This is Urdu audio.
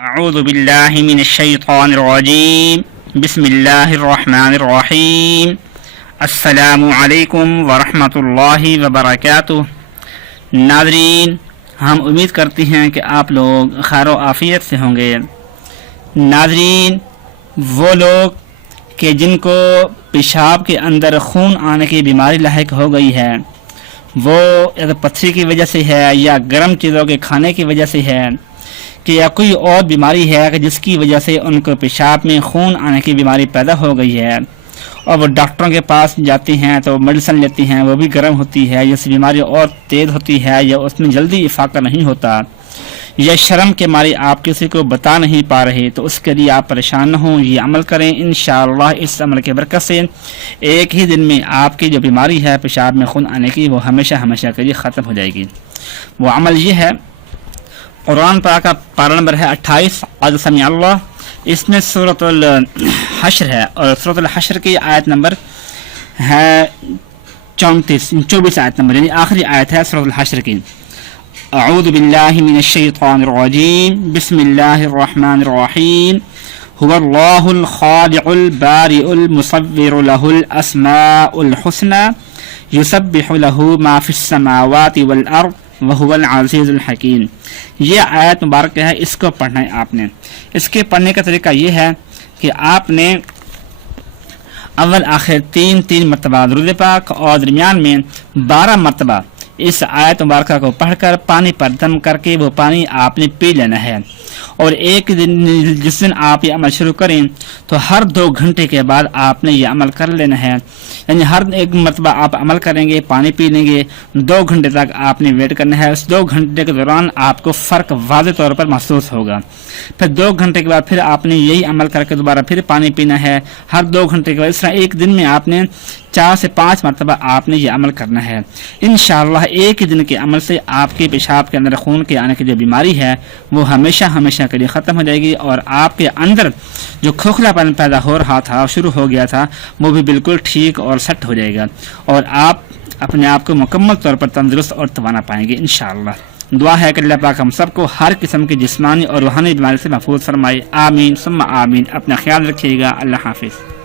اعوذ باللہ من الشیطان الرجیم بسم اللہ الرحمن الرحیم السلام علیکم ورحمۃ اللہ وبرکاتہ ناظرین، ہم امید کرتے ہیں کہ آپ لوگ خیر و عافیت سے ہوں گے۔ ناظرین، وہ لوگ کہ جن کو پیشاب کے اندر خون آنے کی بیماری لاحق ہو گئی ہے، وہ یا پتھری کی وجہ سے ہے یا گرم چیزوں کے کھانے کی وجہ سے ہے کہ یا کوئی اور بیماری ہے جس کی وجہ سے ان کو پیشاب میں خون آنے کی بیماری پیدا ہو گئی ہے۔ اور وہ ڈاکٹروں کے پاس جاتی ہیں تو میڈیسن لیتی ہیں، وہ بھی گرم ہوتی ہے جس بیماری اور تیز ہوتی ہے یا اس میں جلدی افاقہ نہیں ہوتا۔ یا شرم کے ماری آپ کسی کو بتا نہیں پا رہے تو اس کے لیے آپ پریشان نہ ہوں، یہ عمل کریں۔ انشاءاللہ اس عمل کے برکت سے ایک ہی دن میں آپ کی جو بیماری ہے، پیشاب میں خون آنے کی، وہ ہمیشہ ہمیشہ کے لیے ختم ہو جائے گی۔ وہ عمل یہ ہے قرآن پاک کا پارا نمبر ہے اٹھائیس عز سمیع اللہ۔ اس میں صورت الحشر ہے اور صورت الحشر کی آیت نمبر ہے چونتیس، چوبیس آیت نمبر یعنی آخری آیت ہے صورت الحشر کی۔ اعوذ باللہ من الشیطان الرجیم۔ بسم اللہ الرحمن الرحیم۔ هو اللہ الخالق البارئ المصور له الاسماء الحسنى يسبح له ما في السماوات والارض۔ وهو العزیز الحکیم۔ یہ آیت مبارک ہے، اس کو پڑھنا ہے آپ نے۔ اس کے پڑھنے کا طریقہ یہ ہے کہ آپ نے اول، آخر تین تین مرتبہ درود پاک اور درمیان میں بارہ مرتبہ اس آیت مبارکہ کو پڑھ کر پانی پر دم کر کے وہ پانی آپ نے پی لینا ہے۔ اور ایک دن جس دن آپ یہ عمل شروع کریں تو ہر دو گھنٹے کے بعد آپ نے یہ عمل کر لینا ہے۔ یعنی ہر ایک مرتبہ آپ عمل کریں گے، پانی پی لیں گے، دو گھنٹے تک آپ نے ویٹ کرنا ہے۔ اس دو گھنٹے کے دوران آپ کو فرق واضح طور پر محسوس ہوگا۔ پھر دو گھنٹے کے بعد پھر آپ نے یہی عمل کر کے دوبارہ پھر پانی پینا ہے۔ ہر دو گھنٹے کے بعد اس طرح ایک دن میں آپ نے چار سے پانچ مرتبہ آپ نے یہ عمل کرنا ہے۔ انشاءاللہ ایک ہی دن کے عمل سے آپ کے پیشاب کے اندر خون کے آنے کی جو بیماری ہے وہ ہمیشہ ہمیشہ کے لیے ختم ہو جائے گی اور آپ کے اندر جو کھوکھلا پن پیدا ہو رہا تھا، شروع ہو گیا تھا، وہ بھی بالکل ٹھیک اور سٹ ہو جائے گا اور آپ اپنے آپ کو مکمل طور پر تندرست اور توانا پائیں گے انشاءاللہ۔ دعا ہے کہ اللہ پاک ہم سب کو ہر قسم کی جسمانی اور روحانی بیماری سے محفوظ فرمائے۔ آمین، ثم آمین۔ اپنا خیال رکھیے گا۔ اللہ حافظ۔